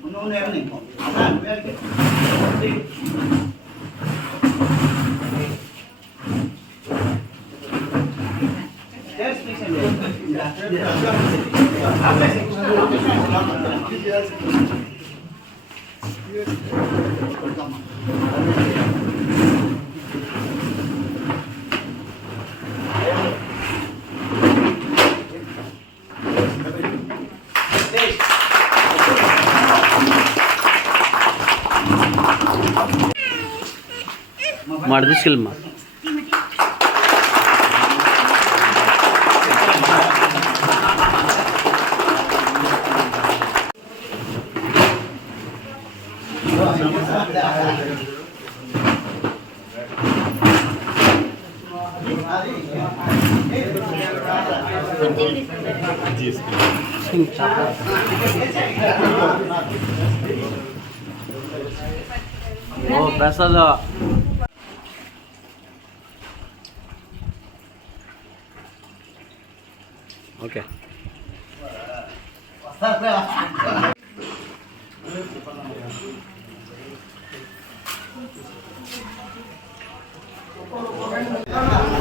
ముందు ముందు ఏమని అన్నా నువ్వేళ్ళకి. మాట తీసుకెళ్ళమ్మా ఓ ప్రసాద్ ఓకే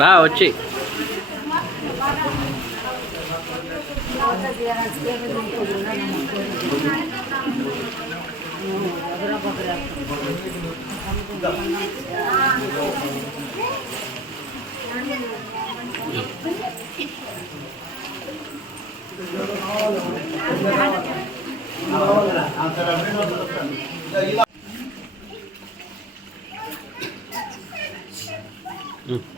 రా వచ్చి Mm.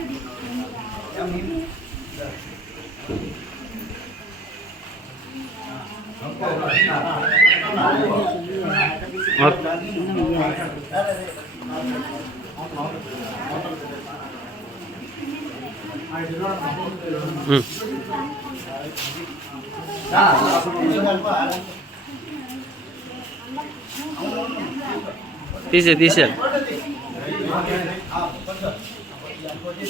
trong những Hãy subscribe cho kênh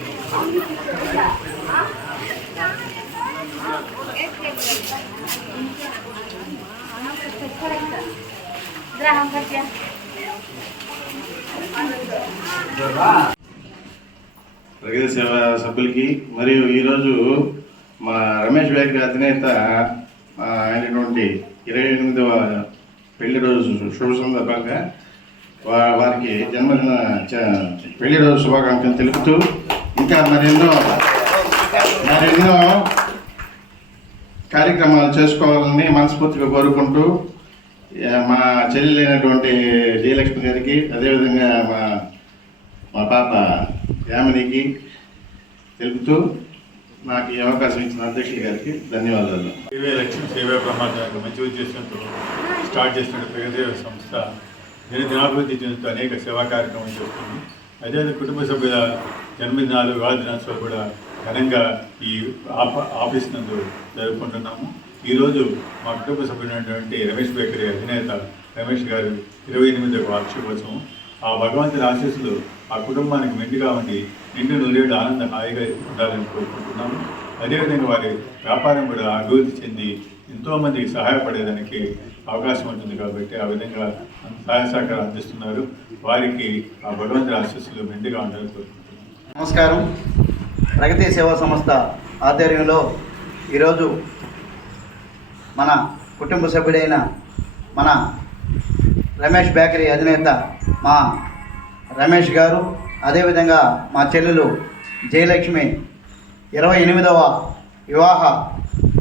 ప్రగతి సేవ సభ్యులకి మరియు ఈరోజు మా రమేష్ బ్యాంక్ అధినేత అయినటువంటి ఇరవై ఎనిమిదవ పెళ్ళి రోజు శుభ సందర్భంగా వారికి జన్మదిన పెళ్ళి రోజు శుభాకాంక్షలు తెలుపుతూ ఇంకా మరెన్నో మరెన్నో కార్యక్రమాలు చేసుకోవాలని మనస్ఫూర్తిగా కోరుకుంటూ మా చెల్లెలైనటువంటి జయలక్ష్మి గారికి అదేవిధంగా మా మా పాప యామినికి తెలుపుతూ నాకు ఈ అవకాశం ఇచ్చిన అధ్యక్షుల గారికి ధన్యవాదాలు. సేవే లక్ష్యం సేవే ప్రమాదానికి మంచి ఉద్దేశంతో స్టార్ట్ చేసిన ప్రగతి సంస్థ దినాభివృద్ధి చెందుతూ అనేక సేవా కార్యక్రమాలు చేస్తుంది. అదేవిధంగా కుటుంబ సభ్యుల జన్మదినాలు వివాహ దినోత్సవం కూడా ఘనంగా ఈ ఆఫీస్ నందు జరుపుకుంటున్నాము. ఈరోజు మా కుటుంబ సభ్యులైనటువంటి రమేష్ బేకరీ అధినేత రమేష్ గారు ఇరవై ఎనిమిదవ వార్షికోత్సవం. ఆ భగవంతుని ఆశీస్సులు ఆ కుటుంబానికి మెండుగా ఉండి నిండు నూరేడు ఆనంద హాయిగా ఉండాలని కోరుకుంటున్నాము. అదేవిధంగా వారి వ్యాపారం కూడా అభివృద్ధి చెంది ఎంతోమందికి సహాయపడేదానికి అవకాశం ఉంటుంది కాబట్టి ఆ విధంగా సహాయ సహకారం అందిస్తున్నారు. వారికి ఆ భగవంతుడి ఆశీస్సులు మెండుగా ఉండాలని కోరుకుంటున్నాను నమస్కారం. ప్రగతి సేవా సంస్థ ఆధ్వర్యంలో ఈరోజు మన కుటుంబ సభ్యుడైన మన రమేష్ బేకరీ అధినేత మా రమేష్ గారు అదేవిధంగా మా చెల్లెలు జయలక్ష్మి ఇరవై ఎనిమిదవ వివాహ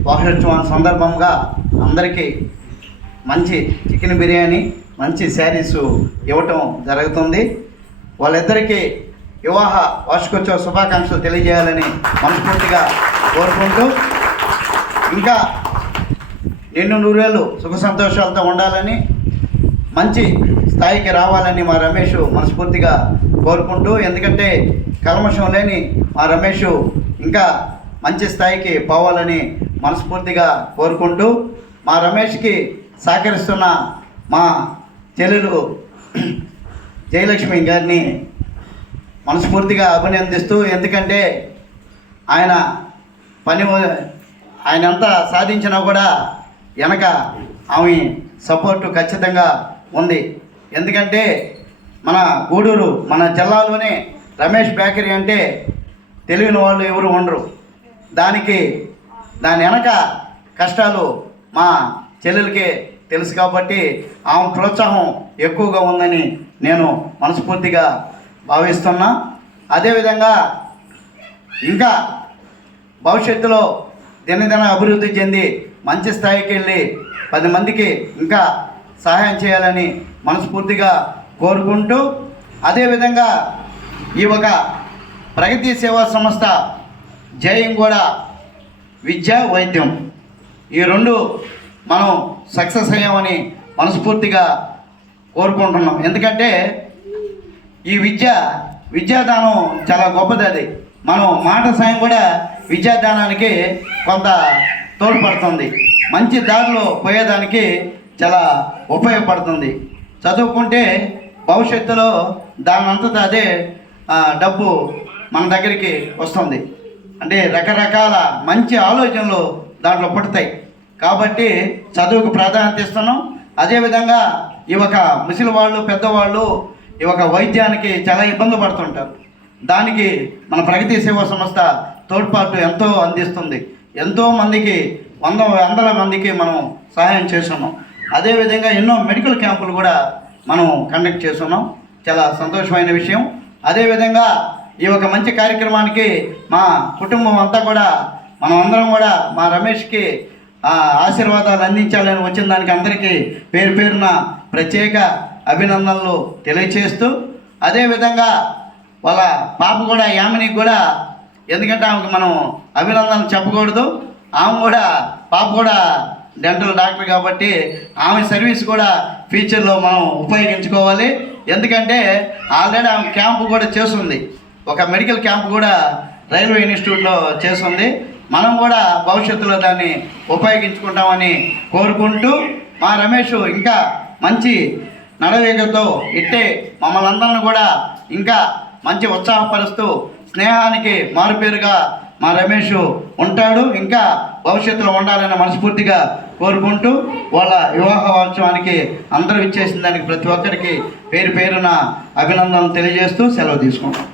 వార్షోత్సవం సందర్భంగా అందరికీ మంచి చికెన్ బిర్యానీ మంచి శారీస్ ఇవ్వటం జరుగుతుంది. వాళ్ళిద్దరికీ వివాహ వార్షికోత్సవ శుభాకాంక్షలు తెలియజేయాలని మనస్ఫూర్తిగా కోరుకుంటూ ఇంకా నిన్ను నూరేళ్ళు సుఖ సంతోషాలతో ఉండాలని మంచి స్థాయికి రావాలని మా రమేష్ మనస్ఫూర్తిగా కోరుకుంటూ ఎందుకంటే కల్మషం లేని మా రమేష్ ఇంకా మంచి స్థాయికి పోవాలని మనస్ఫూర్తిగా కోరుకుంటూ మా రమేష్కి సహకరిస్తున్న మా చెల్లెలు జయలక్ష్మి గారిని మనస్ఫూర్తిగా అభినందిస్తూ ఎందుకంటే ఆయన పని ఆయన ఎంత సాధించినా కూడా వెనక ఆమె సపోర్టు ఖచ్చితంగా ఉంది. ఎందుకంటే మన గూడూరు మన జిల్లాలోనే రమేష్ బేకరీ అంటే తెలియని వాళ్ళు ఎవరు ఉండరు. దానికి దాని వెనక కష్టాలు మా చెల్లెలకి తెలుసు కాబట్టి ఆమె ప్రోత్సాహం ఎక్కువగా ఉందని నేను మనస్ఫూర్తిగా భావిస్తున్నా. అదేవిధంగా ఇంకా భవిష్యత్తులో దినదిన అభివృద్ధి చెంది మంచి స్థాయికి వెళ్ళి పది మందికి ఇంకా సహాయం చేయాలని మనస్ఫూర్తిగా కోరుకుంటూ అదేవిధంగా ఈ ఒక ప్రగతి సేవా సంస్థ జయం కూడా విద్య వైద్యం. ఈ రెండు మనం సక్సెస్ అయ్యామని మనస్ఫూర్తిగా కోరుకుంటున్నాం. ఎందుకంటే ఈ విద్య విద్యాదానం చాలా గొప్పది అది. మనం మాట సాయం కూడా విద్యాదానానికి కొంత తోడ్పడుతుంది. మంచి దారిలో పోయేదానికి చాలా ఉపయోగపడుతుంది. చదువుకుంటే భవిష్యత్తులో దానంతటా అదే డబ్బు మన దగ్గరికి వస్తుంది. అంటే రకరకాల మంచి ఆలోచనలు దాంట్లో పుడతాయి. కాబట్టి చదువుకు ప్రాధాన్యత ఇస్తున్నాం. అదేవిధంగా ఈ ఒక ముసలి వాళ్ళు పెద్దవాళ్ళు ఈ యొక్క వైద్యానికి చాలా ఇబ్బంది పడుతుంటారు. దానికి మన ప్రగతి సేవా సంస్థ తోడ్పాటు ఎంతో అందిస్తుంది. ఎంతో మందికి వంద వందల మందికి మనం సహాయం చేస్తున్నాం. అదేవిధంగా ఎన్నో మెడికల్ క్యాంపులు కూడా మనం కండక్ట్ చేస్తున్నాం. చాలా సంతోషమైన విషయం. అదేవిధంగా ఈ యొక్క మంచి కార్యక్రమానికి మా కుటుంబం అంతా కూడా మనం అందరం కూడా మా రమేష్కి ఆశీర్వాదాలు అందించాలని వచ్చిన దానికి అందరికీ పేరు పేరున ప్రత్యేక అభినందనలు తెలియచేస్తూ అదేవిధంగా వాళ్ళ పాప కూడా యామినికి కూడా ఎందుకంటే ఆమెకు మనం అభినందనలు చెప్పకూడదు. ఆమె కూడా పాప కూడా డెంటల్ డాక్టర్ కాబట్టి ఆమె సర్వీస్ కూడా ఫ్యూచర్లో మనం ఉపయోగించుకోవాలి. ఎందుకంటే ఆల్రెడీ ఆమె క్యాంపు కూడా చేస్తుంది. ఒక మెడికల్ క్యాంప్ కూడా రైల్వే ఇన్స్టిట్యూట్లో చేస్తుంది. మనం కూడా భవిష్యత్తులో దాన్ని ఉపయోగించుకుంటామని కోరుకుంటూ మా రమేష్ ఇంకా మంచి నడవేగతో ఇట్టే మమ్మల్ని అందరిని కూడా ఇంకా మంచి ఉత్సాహపరుస్తూ స్నేహానికి మారుపేరుగా మా రమేష్ ఉంటాడు. ఇంకా భవిష్యత్తులో ఉండాలని మనస్ఫూర్తిగా కోరుకుంటూ వాళ్ళ వివాహ వాత్సవానికి అందరూ ఇచ్చేసిన దానికి ప్రతి ఒక్కరికి పేరు పేరున అభినందనలు తెలియజేస్తూ సెలవు తీసుకుంటాం